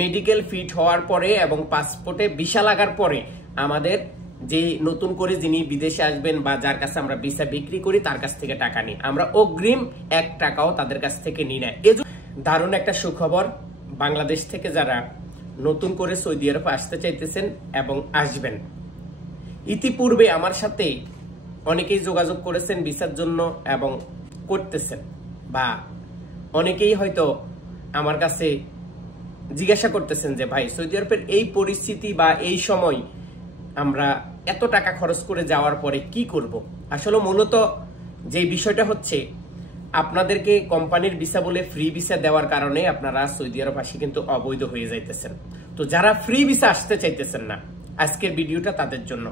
Medical fit হওয়ার পরে এবং পাসপোর্টে ভিসা লাগার পরে আমাদের যে নতুন করে যিনি বিদেশে আসবেন বা যার কাছে আমরা ভিসা বিক্রি করি তার কাছ থেকে টাকা নিই, আমরা অগ্রিম 1 টাকাও তাদের কাছ থেকে নিই না। এজন্য দারুণ একটা সুখবর, বাংলাদেশ থেকে যারা নতুন করে সৌদি আরবে আসতে চাইতেছেন এবং আসবেন, ইতিপূর্বে আমার সাথে অনেকেই যোগাযোগ করেছেন ভিসার জন্য এবং করতেছেন, বা অনেকেই হয়তো আমার কাছে জিজ্ঞাসা করতেছেন যে ভাই সৌদি আরবের এই পরিস্থিতি বা এই সময় আমরা এত টাকা খরচ করে যাওয়ার পরে কি করব। আসলে মূলত যে বিষয়টা হচ্ছে, আপনাদেরকে কোম্পানির ভিসা বলে ফ্রি ভিসা দেওয়ার কারণে আপনারা সৌদি আরব আসি কিন্তু অবৈধ হয়ে যাইতেছেন। তো যারা ফ্রি ভিসা আসতে চাইতেছেন না, আজকের ভিডিওটা তাদের জন্য।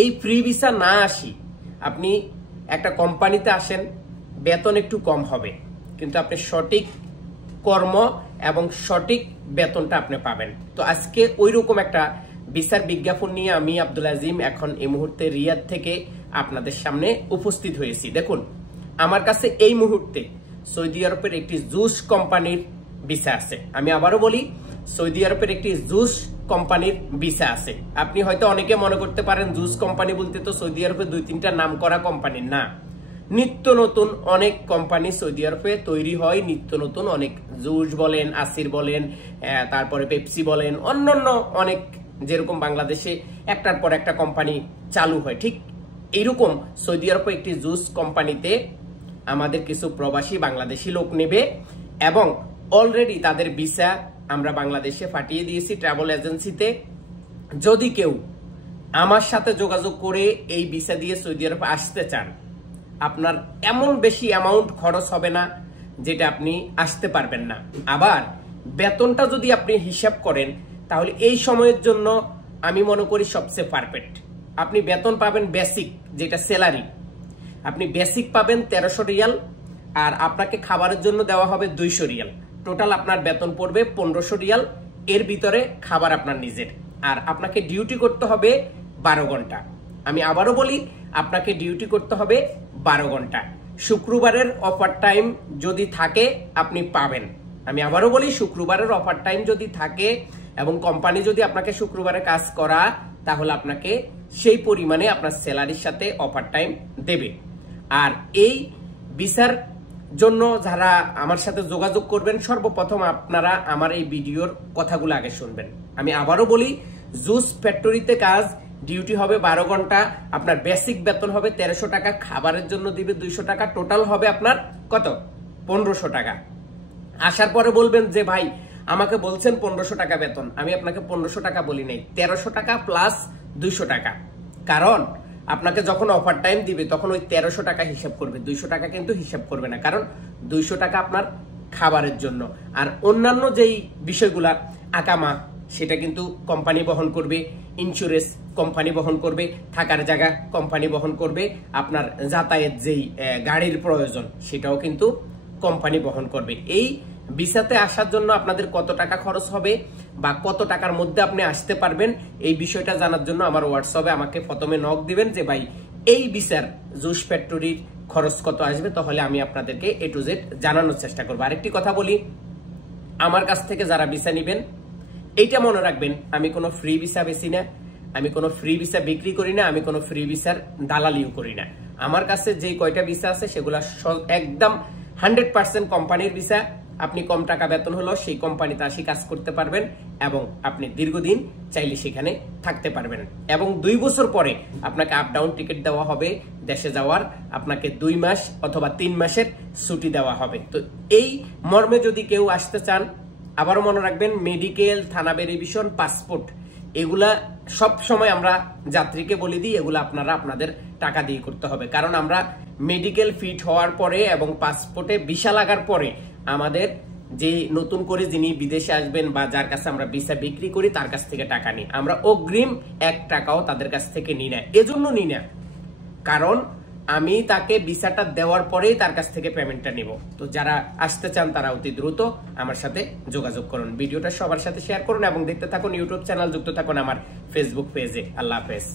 এই ফ্রি ভিসা না আসি আপনি একটা কোম্পানিতে আসেন, বেতন একটু কম হবে কিন্তু আপনি সঠিক কর্ম এবং সঠিক বেতনটা আপনি পাবেন। তো আজকে ওইরকম একটা ভিসার বিজ্ঞাপন নিয়ে আমি আব্দুল আজিম এখন এই মুহূর্তে রিয়াদ থেকে আপনাদের সামনে উপস্থিত হয়েছি। দেখুন, আমার কাছে এই মুহূর্তে সৌদি আরবের একটি জুস কোম্পানির ভিসা আছে। আমি আবারও বলি, সৌদি আরবের একটি জুস কোম্পানির ভিসা আছে। আপনি হয়তো অনেকে মনে করতে পারেন জুস কোম্পানি বলতে তো সৌদি আরবে 2-3টা নাম করা কোম্পানি না, নিত্য নতুন অনেক কোম্পানি সৌদি আরবে তৈরি হয়। নিত্য নতুন অনেক জুস বলেন, আসির বলেন, তারপরে পেপসি বলেন, অন্যান্য অনেক, যেরকম বাংলাদেশে একটার পর একটা কোম্পানি চালু হয়, ঠিক এইরকম সৌদি আরবে একটি জুস কোম্পানিতে আমাদের কিছু প্রবাসী বাংলাদেশি লোক নেবে এবং অলরেডি তাদের ভিসা আমরা বাংলাদেশে পাঠিয়ে দিয়েছি ট্রাভেল এজেন্সিতে। যদি কেউ আমার সাথে যোগাযোগ করে এই ভিসা দিয়ে সৌদি আরবে আসতে চান, আপনার এমন বেশি অ্যামাউন্ট খরচ হবে না যেটা আপনি আসতে পারবেন না। আবার বেতনটা যদি আপনি হিসাব করেন তাহলে এই সময়ের জন্য আমি মনে করি সবচেয়ে পারফেক্ট। আপনি বেতন পাবেন বেসিক, যেটা স্যালারি, আপনি বেসিক পাবেন 1300 রিয়াল, আর আপনাকে খাবারের জন্য দেওয়া হবে 200 রিয়াল। টোটাল আপনার বেতন পড়বে 1500 রিয়াল। এর ভিতরে খাবার আপনার নিজের, আর আপনাকে ডিউটি করতে হবে 12 ঘন্টা। আমি আবারও বলি, আপনাকে ডিউটি করতে হবে 12 ঘন্টা। শুক্রবারের অফার টাইম যদি থাকে আপনি পাবেন। আমি আবারও বলি, শুক্রবারের অফার টাইম যদি থাকে এবং কোম্পানি যদি আপনাকে শুক্রবারে কাজ করা, তাহলে আপনাকে সেই পরিমাণে আপনার স্যালারির সাথে অফার টাইম দেবে। আর এই ভিসার জন্য যারা আমার সাথে যোগাযোগ করবেন, সর্বপ্রথম আপনারা আমার এই ভিডিওর কথাগুলো আগে শুনবেন। আমি আবারও বলি, জুস ফ্যাক্টরিতে কাজ, ডিউটি হবে 12 ঘন্টা, আপনার বেসিক বেতন হবে 1300 টাকা, খাবারের জন্য দিবে 200 টাকা, টোটাল হবে আপনার কত? 1500 টাকা। আসার পরে বলবেন যে ভাই আমাকে বলছেন 1500 টাকা বেতন, আমি আপনাকে 1500 টাকা বলি নাই, 1300 টাকা প্লাস 200 টাকা। কারণ আপনাকে যখন অফার টাইম দিবে তখন ওই 1300 টাকা হিসাব করবে, 200 টাকা কিন্তু হিসাব করবে না, কারণ 200 টাকা আপনার খাবারের জন্য। আর অন্যান্য যেই বিষয়গুলা আকামা, সেটা কিন্তু কোম্পানি বহন করবে, ইন্স্যুরেন্স কোম্পানি বহন করবে, থাকার জায়গা কোম্পানি বহন করবে, আপনার যাতায়াত যেই গাড়ির প্রয়োজন সেটাও কিন্তু কোম্পানি বহন করবে। এই ভিসাতে আসার জন্য আপনাদের কত টাকা খরচ হবে বা কত টাকার মধ্যে আপনি আসতে পারবেন, এই বিষয়টা জানার জন্য আমার হোয়াটসঅ্যাপে আমাকে প্রথমে নক দিবেন যে ভাই এই ভিসার জুস ফ্যাক্টরির খরচ কত আসবে, তাহলে আমি আপনাদেরকে A to Z জানানোর চেষ্টা করবো। আরেকটি কথা বলি, আমার কাছ থেকে যারা ভিসা নেবেন এইটা মনে রাখবেন, আমি কোনো ফ্রি ভিসা বেশি না, আমি কোনো ফ্রি ভিসা বিক্রি করি না, আমি কোনো ফ্রি ভিসার দালালিও করি না। আমার কাছে যে কয়টা ভিসা আছে সেগুলা একদম 100% কোম্পানির ভিসা। আপনি কম টাকা বেতন হলো সেই কোম্পানিতে আসি কাজ করতে পারবেন এবং আপনি দীর্ঘদিন চাইলে সেখানে থাকতে পারবেন। এবং 2 বছর পরে আপনাকে আপ ডাউন টিকিট দেওয়া হবে দেশে যাওয়ার, আপনাকে 2 মাস অথবা 3 মাসের ছুটি দেওয়া হবে। তো এই মর্মে যদি কেউ আসতে চান, আবারও মনে রাখবেন, মেডিকেল, থানা ভেরিফিকেশন, পাসপোর্ট, এগুলা সব সময় আমরা যাত্রীকে বলে দিই, এগুলা আপনারা আপনাদের টাকা দিয়ে করতে হবে। কারণ আমরা মেডিকেল ফিট হওয়ার পরে এবং পাসপোর্টে ভিসা লাগার পরে আমাদের যে নতুন করে যিনি বিদেশে আসবেন বা যার কাছে আমরা ভিসা বিক্রি করি তার কাছ থেকে টাকা নিই, আমরা অগ্রিম 1 টাকাও তাদের কাছ থেকে নিই না। এজন্য নিই না কারণ আমি তাকে ভিসাটা দেওয়ার পরেই তার কাছ থেকে পেমেন্টটা নিব। তো যারা আসতে চান তারা অতি দ্রুত আমার সাথে যোগাযোগ করুন, ভিডিওটা সবার সাথে শেয়ার করুন এবং দেখতে থাকুন ইউটিউব চ্যানেল, যুক্ত থাকুন আমার ফেসবুক পেজে। আল্লাহ হাফেজ।